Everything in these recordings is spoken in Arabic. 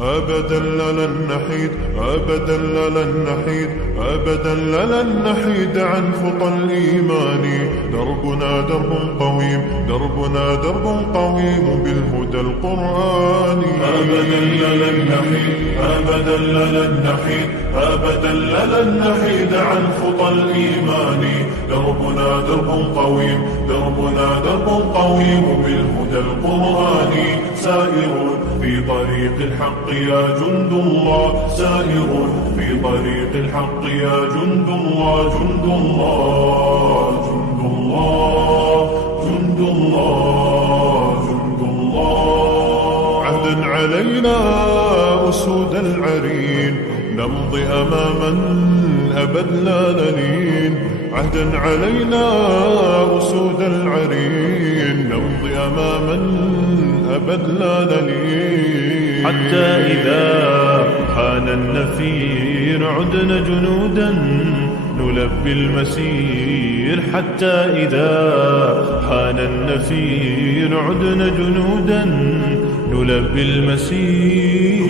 أبدا لن نحيد، أبدا لن نحيد، أبدا لن نحيد عن خطى الإيمان. دربنا درب قويم، دربنا درب قويم بالهدى القرآني. أبدا لن نحيد، أبدا لن نحيد، أبدا لن نحيد عن خطى الإيمان. دربنا درب قويم، دربنا درب قويم بالهدى القرآني. سائر في طريق الحق يا جند الله، سائر في طريق الحق يا جند الله، جند الله، جند الله، جند الله، جند الله. عهدا علينا أسود العرين، نمضي أماما أبد لا نلين. عهدا علينا أسود العرين، نمضي أماما أبد لا نلين. حتى إذا حان النفير عدنا جنودا نلبي المسير. حتى إذا حان النفير عدنا جنودا نلبي المسير.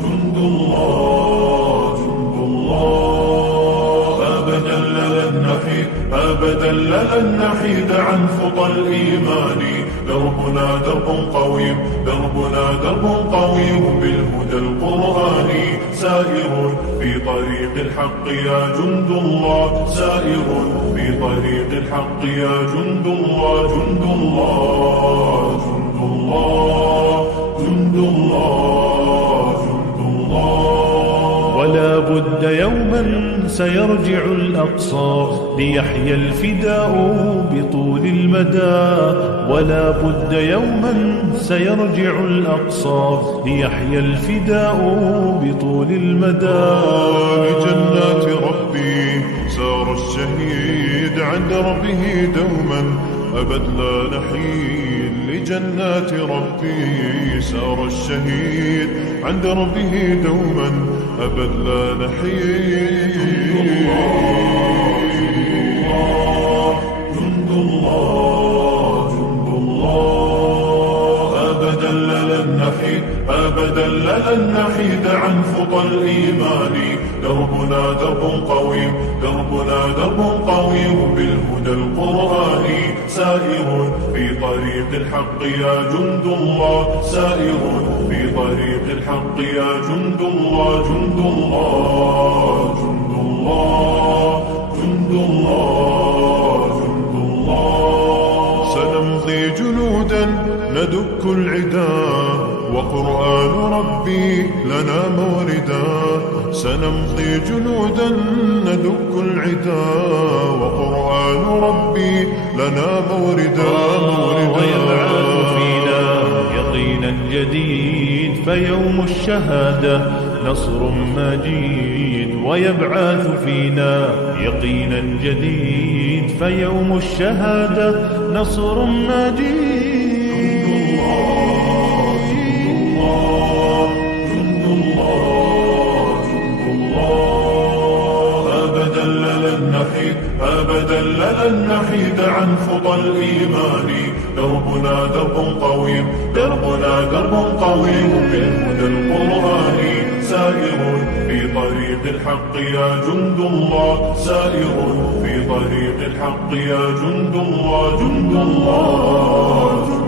جند الله، جند الله، أبدا لن نحيد، أبدا لن نحيد عن خطى الإيمان. دربنا درب قويم، دربنا درب قويم بالهدى القرآني. سائر في طريق الحق يا جند الله، سائر في طريق الحق يا جند الله، جند الله، جند الله، جند الله، جند الله. ولا بد يوما سيرجع الأقصى ليحيى الفداء بطول المدى. ولا بد يوما سيرجع الأقصى ليحيى الفداء بطول المدى. لجنات ربي سار الشهيد عند ربه دوما أبد لا نحيد. لجنات ربي سار الشهيد عند ربه دوما أبد لا نحيد. جند الله، جند الله، أبدا لن نحيد، أبدا لن نحيد عن خطى الإيمان. دربنا درب قويم، دربنا درب قويم بالهدى القرآني. سائر في طريق الحق يا جند الله، سائر في طريق الحق يا جند الله، جند الله، جند الله، جند الله، جند الله. سنمضي جنودا ندك العدا وقرآن ربي لنا موردا. سنمضي جنودا ندك العدا وقرآن ربي لنا موردا. ويبعث فينا يقينا جديد فيوم الشهادة نصر مجيد. ويبعث فينا يقينا جديد فيوم الشهادة نصر مجيد. أبدا لن نحيد عن خطى الإيمان. دربنا درب قويم، دربنا درب قويم بالهدى القرآني. سائر في طريق الحق يا جند الله، سائر في طريق الحق يا جند الله، جند الله.